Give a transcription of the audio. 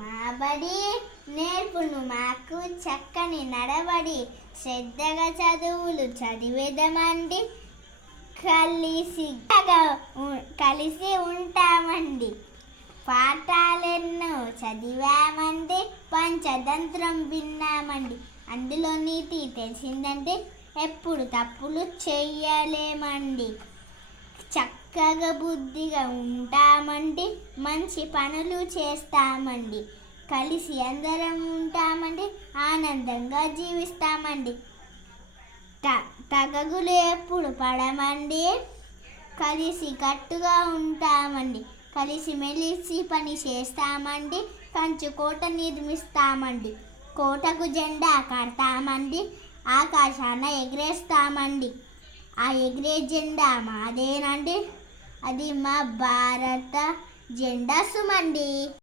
మా బడి నేర్పును మాకు చక్కని నడవడి, శ్రద్ధగా చదువులు చదివేదమండి, కలిసి ఉంటామండి. పాఠాలెన్నో చదివామండి, పంచతంత్రం విన్నామండి. అందులో నీతి తెలిసిందంటే ఎప్పుడు తప్పులు చెయ్యలేమండి. చక్కగా బుద్ధిగా ఉంటామండి, మంచి పనులు చేస్తామండి, కలిసి అందరం ఉంటామండి, ఆనందంగా జీవిస్తామండి. తగగులు ఎప్పుడు పడమండి, కలిసి కట్టుగా ఉంటామండి, కలిసి మెలిసి పని చేస్తామండి, కంచు కోట నిర్మిస్తామండి, కోటకు జెండా కడతామండి, ఆకాశాన ఎగరేస్తామండి. ఆ ఎగిరే జెండా మాదేనండి, అది మా భారత జెండా సుమండి.